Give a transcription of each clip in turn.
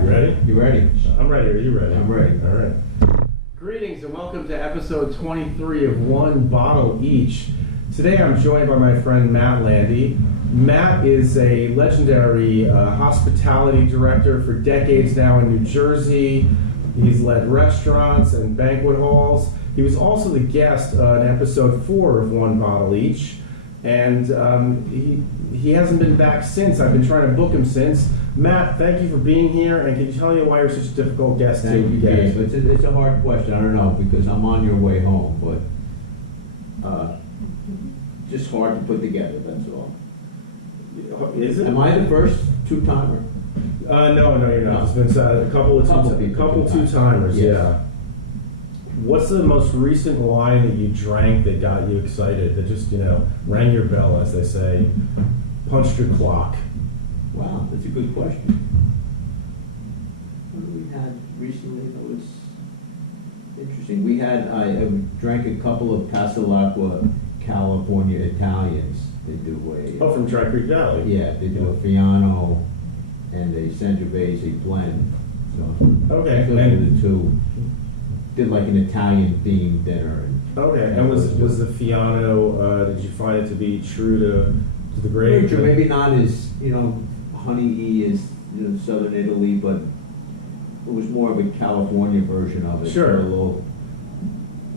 You ready? You ready? I'm ready. Are you ready? I'm ready. All right. Greetings and welcome to episode 23 of One Bottle Each. Today I'm joined by my friend Matt Landy. Matt is a legendary hospitality director for decades now in New Jersey. He's led restaurants and banquet halls. He was also the guest in episode 4 of One Bottle Each. And he hasn't been back since. I've been trying to book him since. Matt, thank you for being here, and can you tell me why you're such a difficult guest to get? It's a hard question. I don't know, because I'm on your way home, but just hard to put together, that's all. Is it? Am I the first two-timer? No, you're not. There's been a couple two-timers, yes. Yeah. What's the most recent wine that you drank that got you excited, that just, rang your bell, as they say, punched your clock? Wow, that's a good question. What have we had recently that was interesting? I drank a couple of Castellacqua, California Italians. They do a... from Dry Creek Valley. Yeah, they do a Fiano and a Sangiovese blend. So, Okay. those are the two. Did like an Italian themed dinner. And was the Fiano, did you find it to be true to the grape? True, maybe not as, honey-y as southern Italy, but it was more of a California version of it. Sure. So a little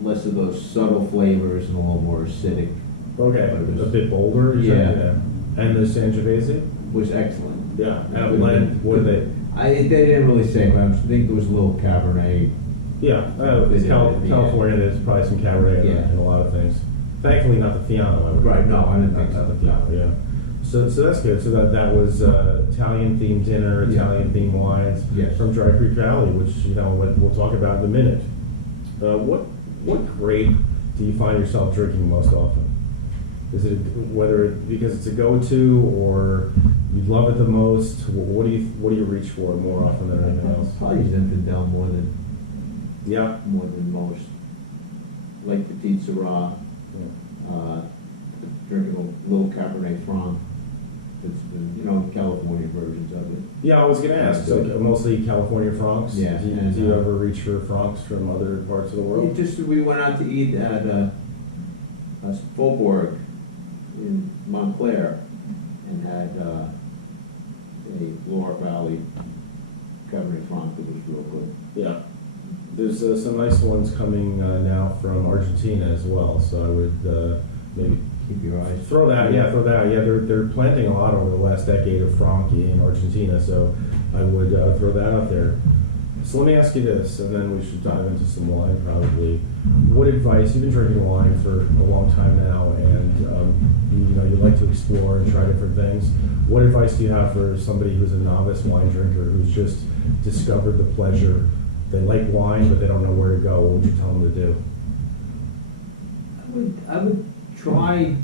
less of those subtle flavors and a little more acidic. Okay, a bit bolder? Yeah. And the Sangiovese? Was excellent. Yeah, and a blend, what did they didn't really say, but I think there was a little Cabernet. Yeah, California, there's probably some Cabernet in a lot of things. Thankfully, not the Fiano. Right, no, I didn't think so. Not the Fiano, yeah. So that's good. So that was Italian-themed dinner, Italian-themed wines from Dry Creek Valley, which, we'll talk about in a minute. What grape do you find yourself drinking most often? Is it because it's a go-to, or you love it the most? What do you reach for more often than anything else? Probably Zinfandel more than most. Like Petite Syrah. Yeah. Drinking a little Cabernet Franc. It's been, California versions of it. Yeah, I was going to ask. So mostly California Francs. Yeah. Do you ever reach for Francs from other parts of the world? We went out to eat at Faubourg in Montclair and had a Loire Valley Cabernet Franc that was real good. Yeah. There's some nice ones coming now from Argentina as well, so I would maybe keep your eyes. Throw that. Yeah, they're planting a lot over the last decade of Franc in Argentina, so I would throw that out there. So let me ask you this, and then we should dive into some wine probably. What advice, you've been drinking wine for a long time now, and you like to explore and try different things. What advice do you have for somebody who's a novice wine drinker who's just discovered the pleasure? They like wine, but they don't know where to go. What would you tell them to do? I would try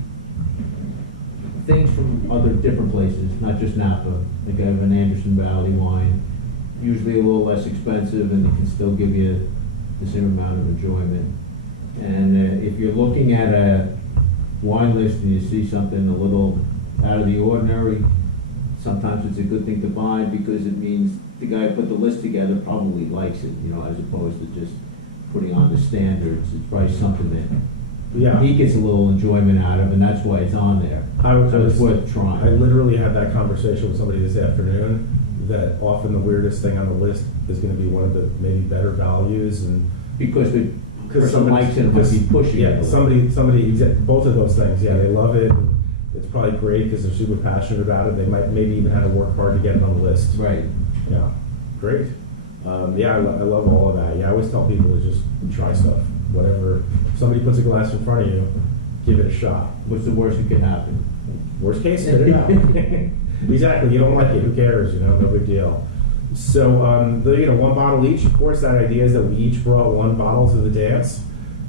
things from other different places, not just Napa. Like I have an Anderson Valley wine, usually a little less expensive, and it can still give you the same amount of enjoyment. And if you're looking at a wine list and you see something a little out of the ordinary, sometimes it's a good thing to buy because it means the guy who put the list together probably likes it, as opposed to just putting on the standards. It's probably something that he gets a little enjoyment out of, and that's why it's on there. It's worth trying. I literally had that conversation with somebody this afternoon, that often the weirdest thing on the list is going to be one of the maybe better values, and because the person likes it, might be pushing it. Yeah, somebody, both of those things. Yeah, they love it. And it's probably great because they're super passionate about it. They might maybe even have to work hard to get it on the list. Right. Yeah, great. I love all of that. Yeah, I always tell people to just try stuff. Whatever. If somebody puts a glass in front of you, give it a shot. What's the worst that could happen? Worst case, spit it out. Exactly. You don't like it. Who cares? No big deal. So, one bottle each. Of course, that idea is that we each brought one bottle to the dance.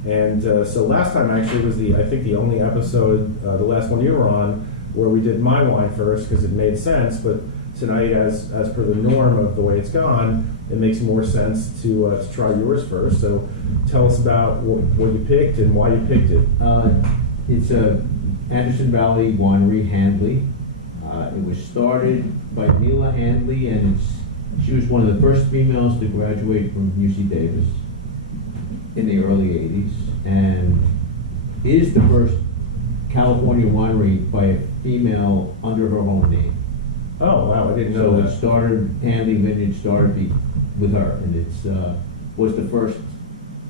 And so last time actually was the only episode, the last one you were on, where we did my wine first because it made sense. But tonight, as per the norm of the way it's gone, it makes more sense to try yours first. So tell us about what you picked and why you picked it. It's a Anderson Valley Winery, Handley. It was started by Mila Handley and She was one of the first females to graduate from UC Davis in the early 80s, and is the first California winery by a female under her own name. Oh, wow, I didn't So know it that. started, Handley Vineyards started with her, and it's, was the first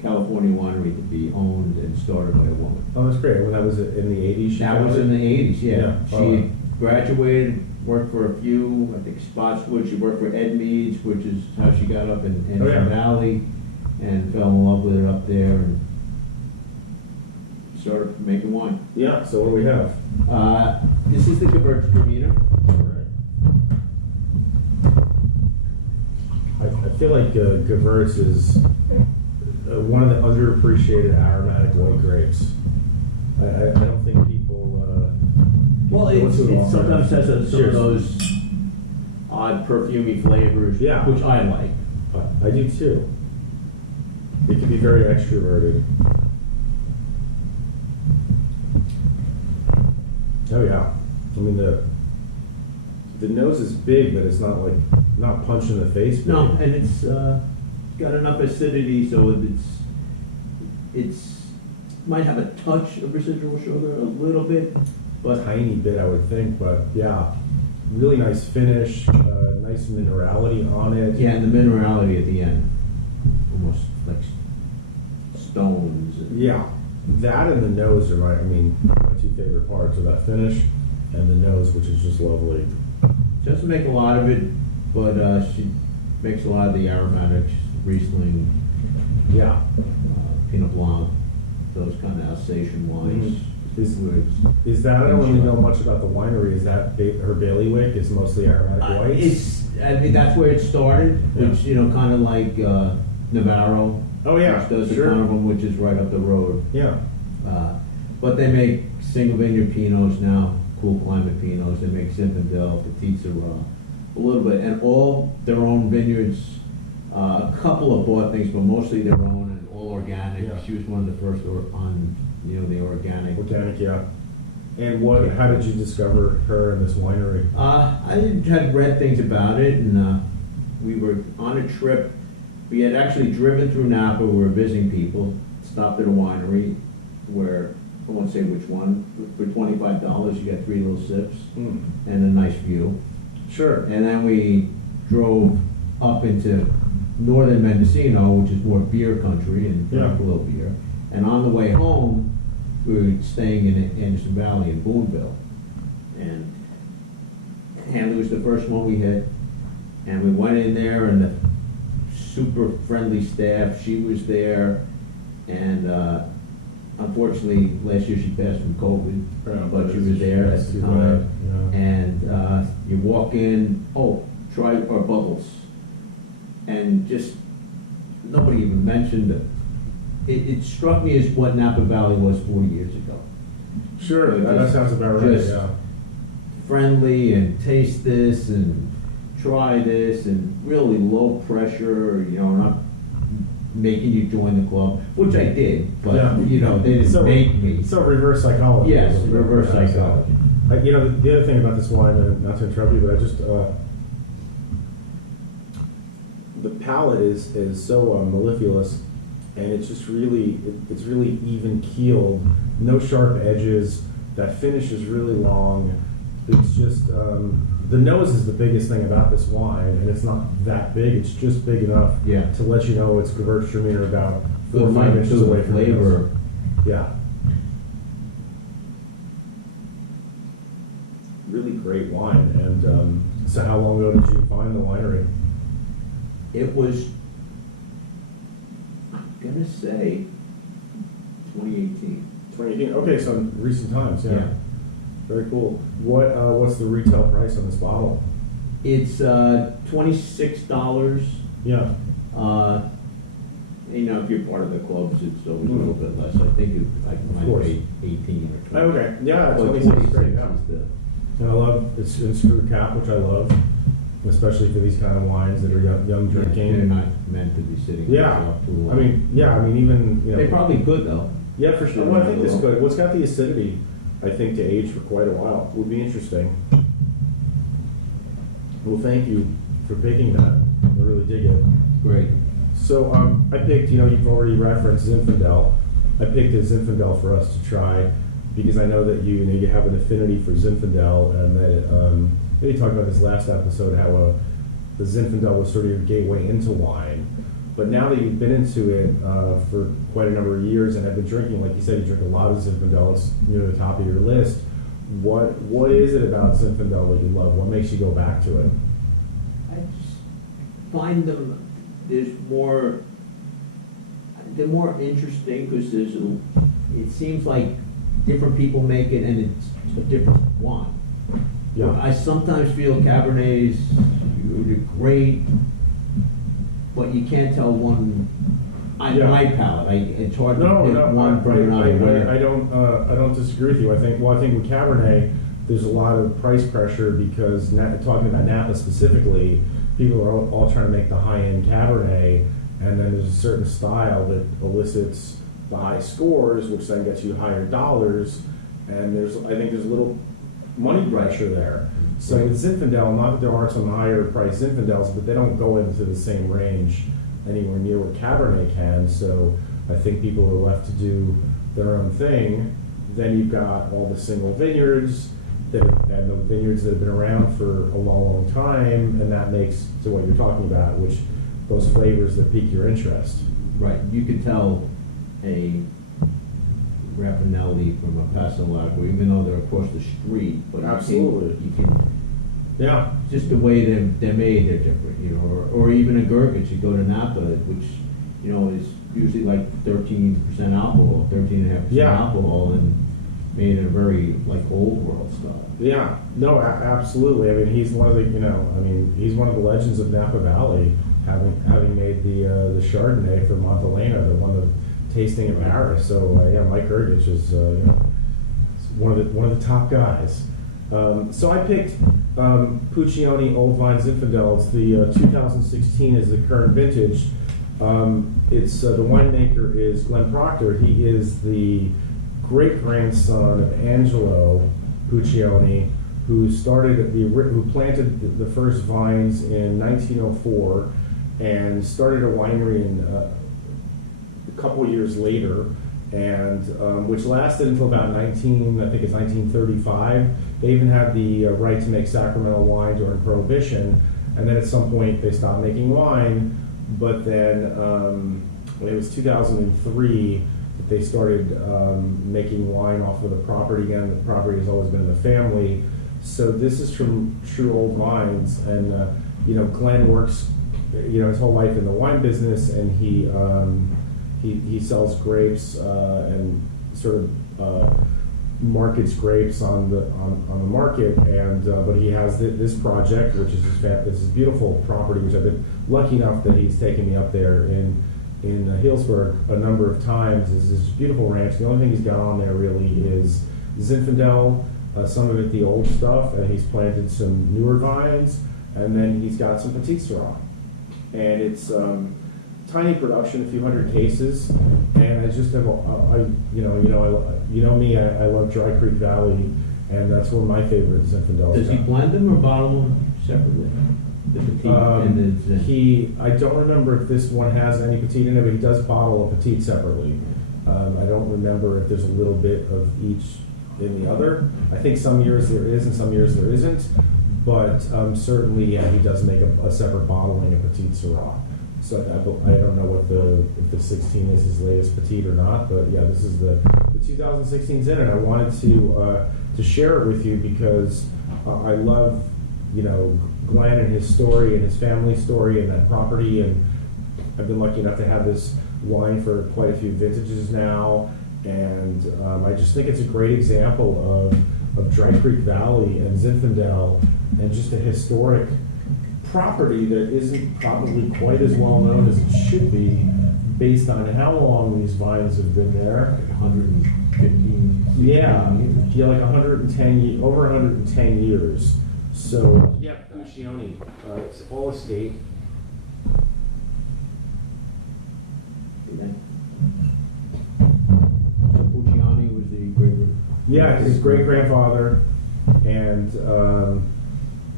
California winery to be owned and started by a woman. Oh, that's great. Well, that was in the 80s? That was in the 80s, yeah. Yeah. She graduated, worked for a few, I think Spotswood, she worked for Ed Mead's, which is how she got up in Oh, yeah. Anderson Valley, and fell in love with it up there, and started making wine. Yeah, so what do we have? This is the Gewürztraminer. I feel like Gewürz is one of the underappreciated aromatic white grapes. I don't think people. Well, go it to it often. sometimes has some of Cheers. those odd perfumey flavors, Yeah. which I like. I do too. It can be very extroverted. Oh yeah, I mean the nose is big, but it's not like not punch in the face. Big. No, and it's got enough acidity, so it's might have a touch of residual sugar, a little bit, but Tiny bit, I would think, but yeah, really nice finish, nice minerality on it. yeah, and the minerality at the end, almost like stones. And, Yeah, that and the nose are my two favorite parts of that finish, and the nose, which is just lovely. She doesn't make a lot of it, but she makes a lot of the aromatics, Riesling, Yeah. Pinot Blanc, those kind of Alsatian wines. Is that, I don't really know much about the winery, is that her bailiwick is mostly aromatic whites? I mean, that's where it started, Yeah. which, kind of like Navarro. Oh, yeah, Which does sure. a ton of them, which is right up the road. Yeah, But they make single vineyard Pinots now, cool climate Pinots. They make Zinfandel, Petit Syrah, a little bit, and all their own vineyards. A couple of bought things, but mostly their own and all organic. Yeah. She was one of the first on, the organic. organic, yeah. And how did you discover her and this winery? I had read things about it, and we were on a trip. We had actually driven through Napa. We were visiting people. Stopped at a winery where, I won't say which one, for $25 you get 3 little sips and a nice view. Sure. And then we drove up into northern Mendocino, which is more beer country, and drank a little beer. And on the way home, we were staying in Anderson Valley in Boonville. And Handley was the first one we hit. And we went in there, and the super friendly staff, she was there. And unfortunately, last year she passed from COVID, Yeah, but she was there at that's the too time. bad, yeah. And you walk in, try our bubbles. And just, nobody even mentioned it. It struck me as what Napa Valley was 40 years ago. Sure, that Just- sounds about right, just yeah. Friendly and taste this and try this and really low pressure, not making you join the club, which I did, but, Yeah. they didn't make me. So reverse psychology. Yes, is what reverse we're at. psychology. The other thing about this wine, not to interrupt you, but I just, the palate is so mellifluous, and it's just really, it's really even keeled, no sharp edges, that finish is really long. It's just, the nose is the biggest thing about this wine, and it's not that big, it's just big enough Yeah. to let you know it's Gewürztraminer about 4 or Good 5 inches away from the flavor. nose. Yeah. Really great wine, and so how long ago did you find the winery? It was, I'm gonna say, 2018. 2018. Okay, so in recent times. Yeah. Yeah. Very cool. What's the retail price on this bottle? It's $26. Yeah. If you're part of the clubs, it's always a little bit less. I think I might course. pay 18 or 20. Okay. Yeah. Well, 26 is 26 great. Yeah. is the. And I love it's in screw cap, which I love, especially for these kind of wines that are young drinking. They're not meant to be sitting. Yeah. out too long. Even They probably could though. Yeah, for sure. Well, I think this could. What's got the acidity, I think, to age for quite a while. Would be interesting. Well, thank you for picking that. I really dig it. Great. So I picked, you've already referenced Zinfandel. I picked a Zinfandel for us to try because I know that you have an affinity for Zinfandel, and that you talked about this last episode how the Zinfandel was sort of your gateway into wine. But now that you've been into it for quite a number of years and have been drinking, like you said, you drink a lot of Zinfandel. It's near the top of your list. What is it about Zinfandel that you love? What makes you go back to it? I just find them, they're more interesting because it seems like different people make it and it's a different wine. Yeah. I sometimes feel Cabernets are great, but you can't tell one. My palate, it's hard to pick one from another. I don't disagree with you. I think with Cabernet, there's a lot of price pressure because talking about Napa specifically, people are all trying to make the high-end Cabernet, and then there's a certain style that elicits the high scores, which then gets you higher dollars, and I think there's a little money pressure there. So with Zinfandel, not that there aren't some higher priced Zinfandels, but they don't go into the same range anywhere near what Cabernet can. So I think people are left to do their own thing. Then you've got all the single vineyards and the vineyards that have been around for a long, long time, and that makes to what you're talking about, which those flavors that pique your interest. Right, you could tell a Raffinelli from a Pasolaco, even though they're across the street. But Absolutely. You can Yeah. just the way they're made, they're different, or even a Gurgitch. You go to Napa, which is usually like 13% alcohol, 13.5% alcohol, and made in a very old world style. Yeah, no, absolutely. I mean, he's one of he's one of the legends of Napa Valley, having made the Chardonnay for Montelena that won the tasting in Paris. So Mike Gurgitch is one of the top guys. So I picked Puccioni Old Vine Zinfandel. It's the 2016 is the current vintage. It's the winemaker is Glenn Proctor. He is the great-grandson of Angelo Puccioni, who planted the first vines in 1904 and started a winery a couple years later, and which lasted until about 1935. They even had the right to make sacramental wine during Prohibition, and then at some point they stopped making wine. But then it was 2003 that they started making wine off of the property again. The property has always been in the family. So this is from True Old Vines, and Glenn works his whole life in the wine business, and he sells grapes and sort of markets grapes on the market, and but he has this project, which is this beautiful property, which I've been lucky enough that he's taken me up there in Healdsburg a number of times. Is this beautiful ranch. The only thing he's got on there really is Zinfandel, some of it the old stuff, and he's planted some newer vines, and then he's got some Petit Syrah, and it's tiny production, a few hundred cases, and I just have me, I love Dry Creek Valley, and that's one of my favorite Zinfandels. Does he blend them or bottle them separately? The Petit and the Zin? I don't remember if this one has any Petit in it, but he does bottle a Petit separately. I don't remember if there's a little bit of each in the other. I think some years there is and some years there isn't, but certainly, he does make a separate bottling of Petit Syrah. So I don't know if the 16 is his latest Petit or not, but this is the 2016 Zin, and I wanted to share it with you because I love Glenn and his story and his family story and that property, and I've been lucky enough to have this wine for quite a few vintages now, and I just think it's a great example of Dry Creek Valley and Zinfandel, and just a historic property that isn't probably quite as well known as it should be, based on how long these vines have been there. 115. Like 110, over 110 years. So Puccioni, it's all estate. So Puccioni was the great. Yeah, his great grandfather, and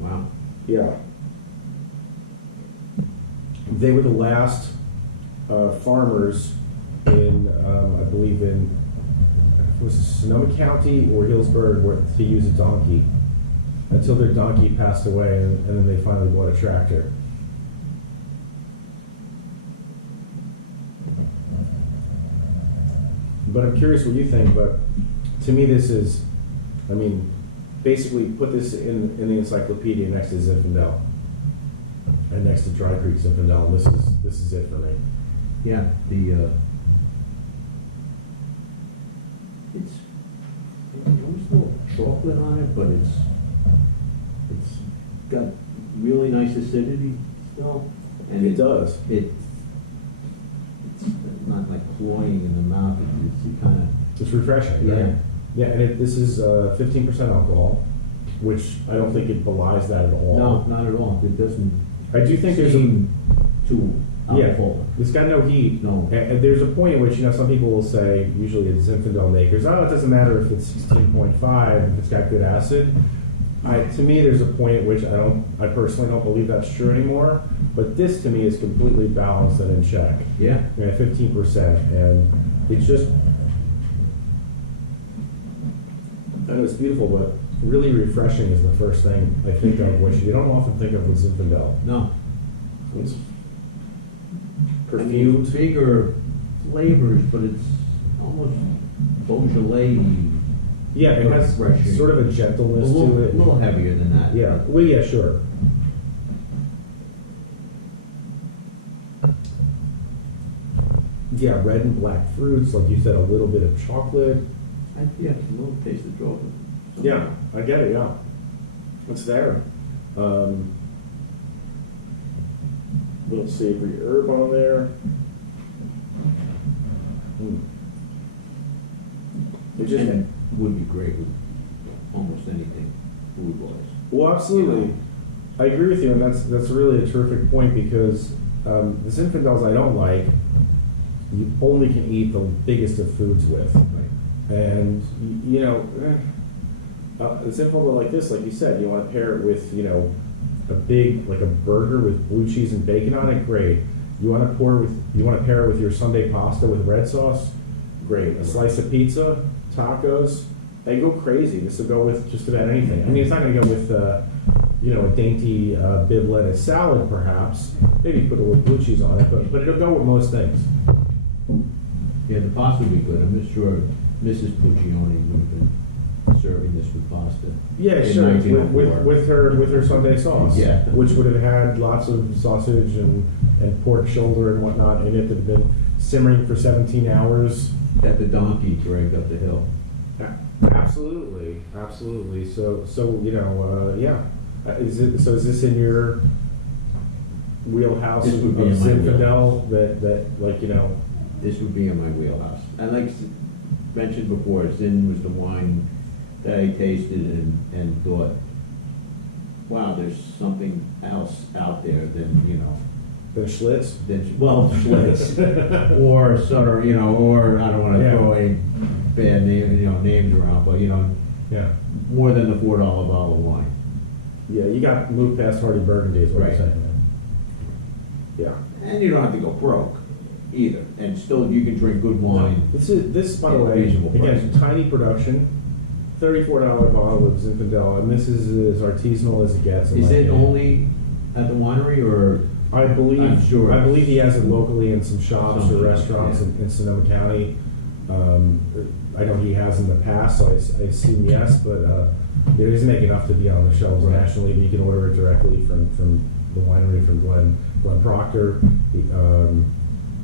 wow. Yeah. They were the last farmers in, I believe was it Sonoma County or Hillsborough to use a donkey until their donkey passed away, and then they finally bought a tractor. But I'm curious what you think, but to me this is, I mean, basically put this in the encyclopedia next to Zinfandel and next to Dry Creek Zinfandel, and this is it for me. Yeah, it's almost a little chocolate on it, but it's got really nice acidity still. And It does. It's not like cloying in the mouth. It's kind of, It's refreshing, yeah. right? Yeah, and this is 15% alcohol, which I don't think it belies that at all. No, not at all. It doesn't I do think there's seem too yeah, alcoholic. it's got no heat. No. And there's a point at which, some people will say, usually it's Zinfandel makers, oh, it doesn't matter if it's 16.5, if it's got good acid. To me, there's a point at which I personally don't believe that's true anymore. But this, to me, is completely balanced and in check. Yeah. 15%, and it's just, I know it's beautiful, but really refreshing is the first thing I think of, which you don't often think of with Zinfandel. No. It's Perfumed, perfumed. bigger flavors, but it's almost Beaujolais. Yeah, it has Refreshing. sort of a A gentleness to it. little heavier than that. Yeah, well, yeah, sure. Yeah, red and black fruits, like you said, a little bit of chocolate. Yeah, a little taste of chocolate. Yeah, I get it, yeah. It's there. Little savory herb on there. It just, And it would be great with almost anything food-wise. well, absolutely. I agree with you, and that's really a terrific point, because the Zinfandels I don't like, you only can eat the biggest of foods with. Right. And, a Zinfandel like this, like you said, you want to pair it with, a big, like a burger with blue cheese and bacon on it, great. You want to pair it with your Sunday pasta with red sauce, great. A slice of pizza, tacos, they go crazy. This will go with just about anything. I mean, it's not going to go with, a dainty bib lettuce salad, perhaps. Maybe put a little blue cheese on it, but it'll go with most things. Yeah, the pasta would be good. I'm just sure Mrs. Puccioni would have been serving this with pasta. Yeah, in sure. 1904. With her Sunday sauce, Yeah. which would have had lots of sausage and pork shoulder and whatnot in it that had been simmering for 17 hours. That the donkey dragged up the hill. Absolutely, absolutely. So yeah. Is this in your wheelhouse This of would be in my Zinfandel that This would be in my wheelhouse. And like mentioned before, Zin was the wine that I tasted and thought, wow, there's something else out there than, the Schlitz? Schlitz. Or Sutter, or I don't want to Yeah. throw any bad names around, but, Yeah. more than the $4 bottle of wine. Yeah, you got moved past Hardy Burgundy is what Right. I'm saying. Yeah. And you don't have to go broke either. And still, you can drink good wine. This by the At a way, reasonable again, price. tiny production, $34 bottle of Zinfandel, and this is as artisanal as it gets. in Is my it opinion. only at the winery, or? I believe I'm sure. I believe he has it locally in some shops Some or shops, restaurants yeah. in Sonoma County. I know he has in the past, so I assume yes, but it isn't make enough to be on the shelves Right. nationally. But you can order it directly from the winery from Glenn Proctor.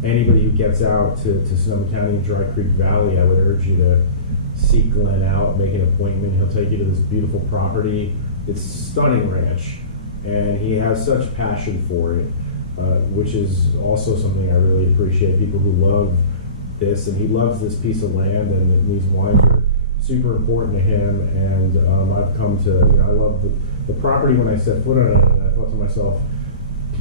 Anybody who gets out to Sonoma County and Dry Creek Valley, I would urge you to seek Glenn out, make an appointment. He'll take you to this beautiful property. It's a stunning ranch, and he has such passion for it, which is also something I really appreciate. People who love this, and he loves this piece of land, and these wines are super important to him. And I've come to, I love the property. When I set foot on it, I thought to myself,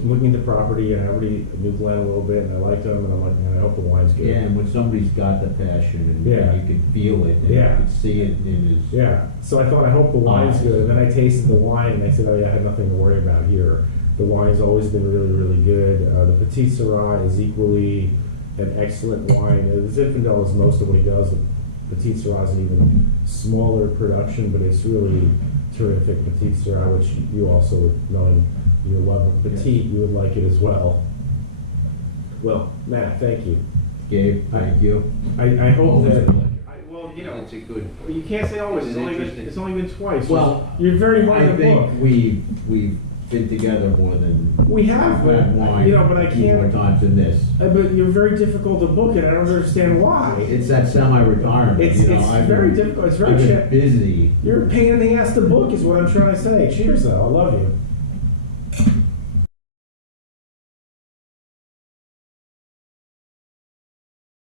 looking at the property, and I already knew Glenn a little bit, and I liked him, and I'm like, man, I hope the wine's good. Yeah, and when somebody's got the passion and Yeah. you can feel it, and Yeah. you can see it in his. Yeah, so I thought, I hope the wine's Eyes. good, and then I tasted the wine, and I said, oh yeah, I had nothing to worry about here. The wine's always been really, really good. The Petit Syrah is equally an excellent wine. The Zinfandel is most of what he does. The Petit Syrah is an even smaller production, but it's really terrific. Petit Syrah, which you also, knowing you love it. Petit, you would like it as well. Well, Matt, thank you. Gabe, thank you. I hope Always a that. pleasure. Well, you know, It's a good. you can't say always. It's interesting. It's only been twice. Well, you're very hard I to think book. we've been together more than We have, but had wine you know, but I a few more can't. times than this. But you're very difficult to book, and I don't understand why. It's that semi-retirement. It's you know, it's I've very been- difficult. It's I've very been busy. You're a pain in the ass to book, is what I'm trying to say. Cheers, though. I love you.